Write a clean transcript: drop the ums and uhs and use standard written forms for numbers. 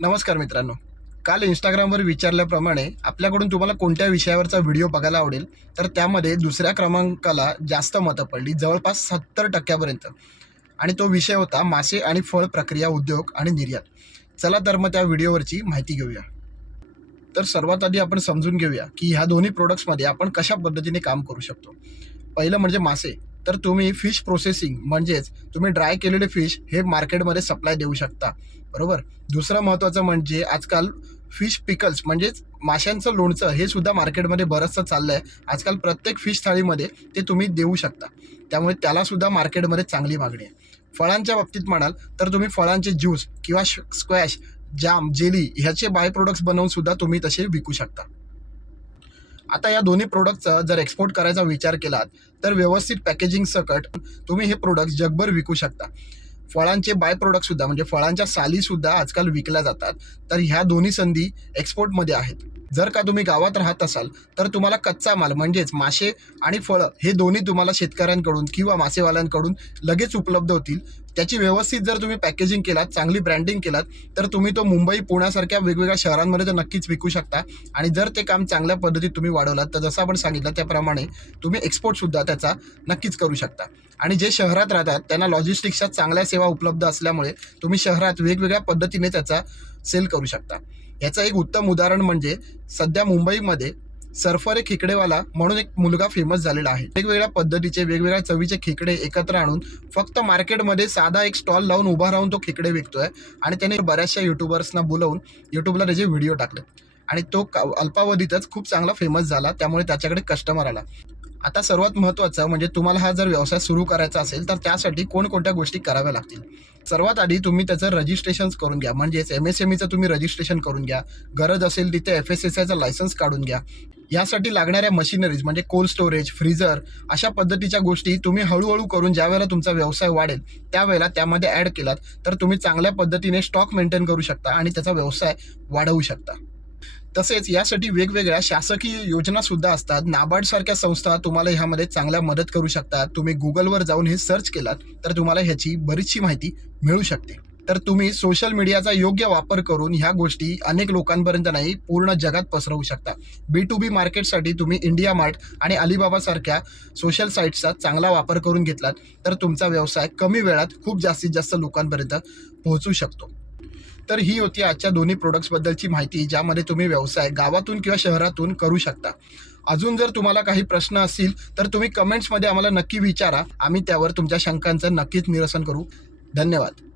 नमस्कार मित्रांनो. काल Instagramवर विचारल्याप्रमाणे आपल्याकडून तुम्हाला कोणत्या विषयावरचा व्हिडिओ बघायला आवडेल, तर त्यामध्ये दुसऱ्या क्रमांकाला जास्त मतं पडली, जवळपास 70% आणि तो विषय होता मासे आणि फळ प्रक्रिया उद्योग आणि निर्यात. चला तर मग त्या व्हिडिओवरची माहिती घेऊया. तर सर्वात आधी आपण समजून घेऊया की ह्या दोन्ही प्रोडक्ट्समध्ये आपण कशा पद्धतीने काम करू शकतो. पहिलं म्हणजे मासे. तर तुम्ही फिश प्रोसेसिंग म्हणजेच तुम्ही ड्राय केलेले फिश हे मार्केटमध्ये सप्लाय देऊ शकता, बरोबर. दुसरं महत्त्वाचं म्हणजे आजकाल फिश पिकल्स म्हणजेच माशांचं लोणचं हे सुद्धा मार्केटमध्ये बरंचसं चाललं आहे. आजकाल प्रत्येक फिश थाळीमध्ये ते तुम्ही देऊ शकता, त्यामुळे त्यालासुद्धा मार्केटमध्ये चांगली मागणी आहे. फळांच्या बाबतीत म्हणाल तर तुम्ही फळांचे ज्यूस किंवा स्क्वॅश, जाम, जेली ह्याचे बाय प्रोडक्ट्स बनवून सुद्धा तुम्ही तसे विकू शकता. आता या दोन्ही प्रोडक्टचा जर एक्सपोर्ट करायचा विचार केलात तर व्यवस्थित पॅकेजिंग सकट तुम्ही हे प्रोडक्ट्स जगभर विकू शकता. फळांचे बाय प्रोडक्टसुद्धा म्हणजे फळांच्या सालीसुद्धा आजकाल विकल्या जातात. तर ह्या दोन्ही संधी एक्सपोर्टमध्ये आहेत. जर का तुम्ही गावात राहत असाल तर तुम्हाला कच्चा माल म्हणजेच मासे आणि फळं हे दोन्ही तुम्हाला शेतकऱ्यांकडून किंवा मासेवाल्यांकडून लगेच उपलब्ध होतील. त्याची व्यवस्थित जर तुम्ही पॅकेजिंग केलात, चांगली ब्रँडिंग केलात तर तुम्ही तो मुंबई, पुण्यासारख्या वेगवेगळ्या शहरांमध्ये तर नक्कीच विकू शकता. आणि जर ते काम चांगल्या पद्धतीत तुम्ही वाढवलात तर जसं आपण सांगितलं त्याप्रमाणे तुम्ही एक्सपोर्टसुद्धा त्याचा नक्कीच करू शकता. आणि जे शहरात राहतात त्यांना लॉजिस्टिक्सच्या चांगल्या सेवा उपलब्ध असल्यामुळे तुम्ही शहरात वेगवेगळ्या पद्धतीने त्याचा सेल करू शकता. याचं एक उत्तम उदाहरण म्हणजे सध्या मुंबईमध्ये सरफरे खेकडेवाला म्हणून एक मुलगा फेमस झालेला आहे. वेगवेगळ्या पद्धतीचे वेगवेगळ्या चवीचे खेकडे एकत्र आणून फक्त मार्केटमध्ये साधा एक स्टॉल लावून उभा राहून तो खेकडे विकतोय. आणि त्याने बऱ्याचशा यूट्यूबर्सना बोलवून यूट्यूबला त्याचे व्हिडिओ टाकले आणि तो अल्पावधीतच खूप चांगला फेमस झाला. त्यामुळे त्याच्याकडे कस्टमर आला. आता सर्वात महत्त्वाचं म्हणजे तुम्हाला हा जर व्यवसाय सुरू करायचा असेल तर त्यासाठी कोणकोणत्या गोष्टी कराव्या लागतील. सर्वात आधी तुम्ही त्याचं रजिस्ट्रेशन करून घ्या, म्हणजेच MSMEचं तुम्ही रजिस्ट्रेशन करून घ्या. गरज असेल तिथे FSSAIचं लायसन्स काढून घ्या. यासाठी लागणाऱ्या मशिनरीज म्हणजे कोल्ड स्टोरेज, फ्रीजर अशा पद्धतीच्या गोष्टी तुम्ही हळूहळू करून ज्यावेळेला तुमचा व्यवसाय वाढेल त्यावेळेला त्यामध्ये ॲड केलात तर तुम्ही चांगल्या पद्धतीने स्टॉक मेंटेन करू शकता आणि त्याचा व्यवसाय वाढवू शकता. तसेच यासाठी वेगवेगळ्या शासकीय योजनासुद्धा असतात. नाबार्डसारख्या संस्था तुम्हाला ह्यामध्ये चांगल्या मदत करू शकतात. तुम्ही गुगलवर जाऊन हे सर्च केलात तर तुम्हाला ह्याची बरीचशी माहिती मिळू शकते. तर तुम्ही सोशल मीडियाचा योग्य वापर करून ह्या गोष्टी अनेक लोकांपर्यंत नाही, पूर्ण जगात पसरवू शकता. B2B मार्केटसाठी तुम्ही इंडिया मार्ट आणि अलिबाबासारख्या सोशल साईट्सचा चांगला वापर करून घेतलात तर तुमचा व्यवसाय कमी वेळात खूप जास्तीत जास्त लोकांपर्यंत पोहोचू शकतो. तर ही होती आजच्या दोन्ही प्रोडक्ट्सबद्दलची माहिती, ज्यामध्ये तुम्ही व्यवसाय गावातून किंवा शहरातून करू शकता. अजून जर तुम्हाला काही प्रश्न असतील तर तुम्ही कमेंट्समध्ये आम्हाला नक्की विचारा. आम्ही त्यावर तुमच्या शंकांचं नक्कीच निरसन करू. धन्यवाद.